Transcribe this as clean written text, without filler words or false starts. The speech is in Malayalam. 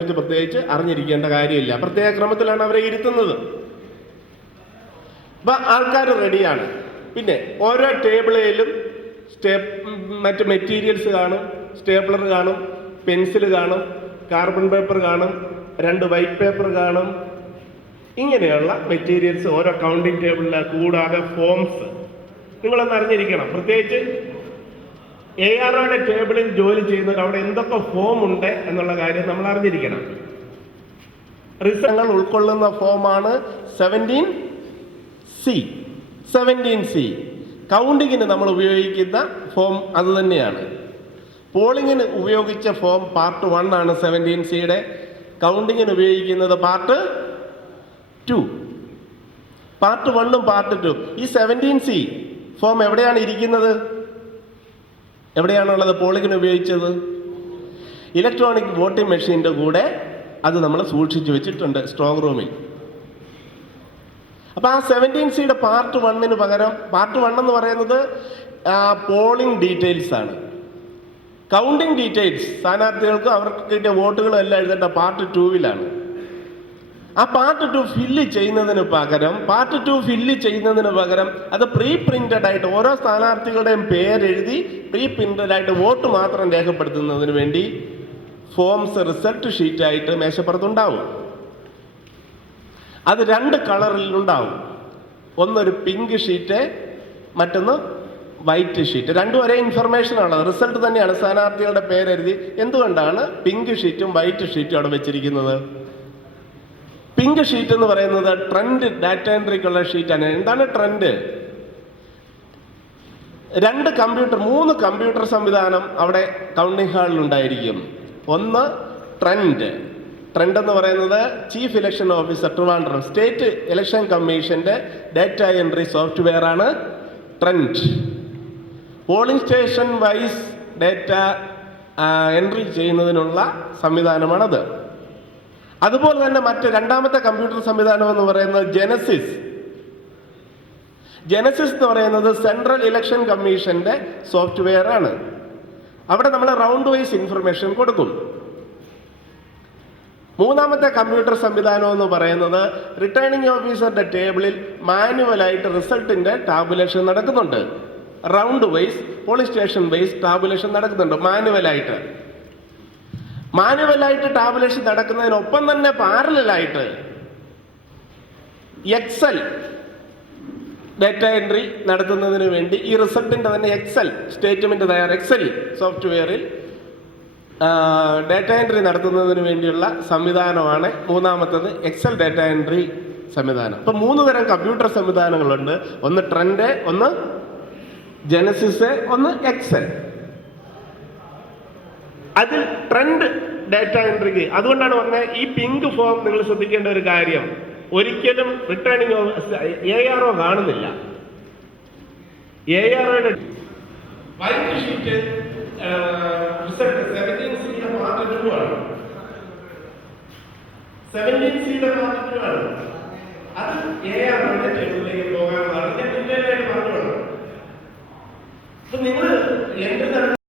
പ്രത്യേകിച്ച് അറിഞ്ഞിരിക്കേണ്ട കാര്യമില്ല. പ്രത്യേക ക്രമത്തിലാണ് അവരെ ഇരുത്തുന്നത്. അപ്പം ആൾക്കാർ റെഡിയാണ്. പിന്നെ ഓരോ ടേബിളിലും മറ്റ് മെറ്റീരിയൽസ് കാണും. സ്റ്റേപ്ലർ കാണും, പെൻസിൽ കാണും, കാർബൺ പേപ്പർ കാണും, 2 വൈറ്റ് പേപ്പർ കാണും. ഇങ്ങനെയുള്ള മെറ്റീരിയൽസ് ഓരോ കൗണ്ടിങ് ടേബിളിൽ, കൂടാതെ ഫോംസ് നിങ്ങളൊന്ന് അറിഞ്ഞിരിക്കണം. പ്രത്യേകിച്ച് AROയുടെ ടേബിളിൽ ജോലി ചെയ്യുന്നവർ അവിടെ എന്തൊക്കെ ഫോം ഉണ്ട് എന്നുള്ള കാര്യം നമ്മൾ അറിഞ്ഞിരിക്കണം. റിസൾട്ടുകൾ ഉൾക്കൊള്ളുന്ന ഫോമാണ് 17C. 17C കൗണ്ടിങ്ങിന് നമ്മൾ ഉപയോഗിക്കുന്ന ഫോം അത് തന്നെയാണ്. പോളിങ്ങിന് ഉപയോഗിച്ച ഫോം പാർട്ട് 1 ആണ് 17Cയുടെ. കൗണ്ടിങ്ങിന് ഉപയോഗിക്കുന്നത് പാർട്ട് 2. Part 1ഉം part 2. ഈ 17C ഫോം എവിടെയാണ് ഇരിക്കുന്നത്? എവിടെയാണുള്ളത്? പോളിങ്ങിന് ഉപയോഗിച്ചത് ഇലക്ട്രോണിക് വോട്ടിംഗ് മെഷീൻ്റെ കൂടെ അത് നമ്മൾ സൂക്ഷിച്ചു വെച്ചിട്ടുണ്ട് സ്ട്രോങ് റൂമിൽ. അപ്പോൾ ആ 17Cയുടെ പാർട്ട് 1ന് പകരം പാർട്ട് 1 എന്ന് പറയുന്നത് പോളിംഗ് ഡീറ്റെയിൽസ് ആണ്. കൗണ്ടിങ് ഡീറ്റെയിൽസ് സ്ഥാനാർത്ഥികൾക്കും അവർക്ക് കിട്ടിയ വോട്ടുകളും എല്ലാം എഴുതേണ്ട പാർട്ട് 2വിലാണ്. ആ പാർട്ട് 2 ഫില്ല് ചെയ്യുന്നതിന് പകരം അത് പ്രീ പ്രിന്റഡ് ആയിട്ട് ഓരോ സ്ഥാനാർത്ഥികളുടെയും പേരെഴുതി പ്രീ പ്രിന്റഡ് ആയിട്ട് വോട്ട് മാത്രം രേഖപ്പെടുത്തുന്നതിന് വേണ്ടി ഫോംസ് റിസൾട്ട് ഷീറ്റായിട്ട് മേശപ്പുറത്തുണ്ടാവും. അത് 2 കളറിലുണ്ടാവും. ഒന്നൊരു പിങ്ക് ഷീറ്റ്, മറ്റൊന്ന് വൈറ്റ് ഷീറ്റ്. രണ്ടും ഒരേ ഇൻഫർമേഷനാണ്, റിസൾട്ട് തന്നെയാണ്. സ്ഥാനാർത്ഥികളുടെ പേരെഴുതി. എന്തുകൊണ്ടാണ് പിങ്ക് ഷീറ്റും വൈറ്റ് ഷീറ്റും അവിടെ വെച്ചിരിക്കുന്നത്? പിങ്ക് ഷീറ്റ് എന്ന് പറയുന്നത് ട്രെൻഡ് ഡാറ്റ എൻട്രിക്കുള്ള ഷീറ്റാണ്. എന്താണ് ട്രെൻഡ്? 3 കമ്പ്യൂട്ടർ സംവിധാനം അവിടെ കൗണ്ടിംഗ് ഹാളിൽ ഉണ്ടായിരിക്കും. ഒന്ന് ട്രെൻഡ് എന്ന് പറയുന്നത് chief election officer Trivandrum state election കമ്മീഷന്റെ ഡാറ്റ എൻട്രി സോഫ്റ്റ്വെയർ ആണ് trend. Polling station wise data entry ചെയ്യുന്നതിനുള്ള സംവിധാനമാണത്. അതുപോലെ തന്നെ രണ്ടാമത്തെ കമ്പ്യൂട്ടർ സംവിധാനം എന്ന് പറയുന്നത് ജെനസിസ് എന്ന് പറയുന്നത് സെൻട്രൽ ഇലക്ഷൻ കമ്മീഷന്റെ സോഫ്റ്റ്വെയർ ആണ്. അവിടെ നമ്മൾ റൗണ്ട് വൈസ് ഇൻഫർമേഷൻ കൊടുക്കും. മൂന്നാമത്തെ കമ്പ്യൂട്ടർ സംവിധാനം എന്ന് പറയുന്നത് റിട്ടേണിംഗ് ഓഫീസറുടെ ടേബിളിൽ മാനുവലായിട്ട് റിസൾട്ടിന്റെ ടാബുലേഷൻ നടക്കുന്നുണ്ട്. Round wise, polling station wise tabulation നടക്കുന്നുണ്ട് മാനുവലായിട്ട് ടാബുലേഷൻ നടക്കുന്നതിനൊപ്പം തന്നെ പാരലായിട്ട് എക്സൽ ഡാറ്റ എൻട്രി നടത്തുന്നതിന് വേണ്ടി ഈ റിസൾട്ടിന്റെ തന്നെ എക്സൽ സ്റ്റേറ്റ്മെന്റ് എക്സൽ സോഫ്റ്റ്വെയറിൽ ഡാറ്റ എൻട്രി നടത്തുന്നതിന് വേണ്ടിയുള്ള സംവിധാനമാണ് മൂന്നാമത്തത് എക്സൽ ഡാറ്റ എൻട്രി സംവിധാനം. ഇപ്പം 3 തരം കമ്പ്യൂട്ടർ സംവിധാനങ്ങളുണ്ട്. ഒന്ന് ട്രെൻഡ്, ഒന്ന് ജെനസിസ്, ഒന്ന് എക്സൽ. അതിൽ ട്രെൻഡ് ഡാറ്റ എൻട്രിക്ക് അതുകൊണ്ടാണ് പറഞ്ഞത് ഈ പിങ്ക് ഫോം നിങ്ങൾ ശ്രദ്ധിക്കേണ്ട ഒരു കാര്യം, ഒരിക്കലും റിട്ടേണിംഗ് ARO കാണുന്നില്ല. AROയുടെ വൈറ്റ് ഷീറ്റ് റിസൾട്ട് 17Cയുടെ പാർട്ട് 2 ആണ്. 17Cയുടെ പാർട്ട് 2 ആണ്. അത് AROയുടെ ടേബിളിലേക്ക് പോകാനുള്ളതാണ്. ഞാൻ പിന്നീട് പറഞ്ഞു. അപ്പൊ നിങ്ങൾ എന്ത്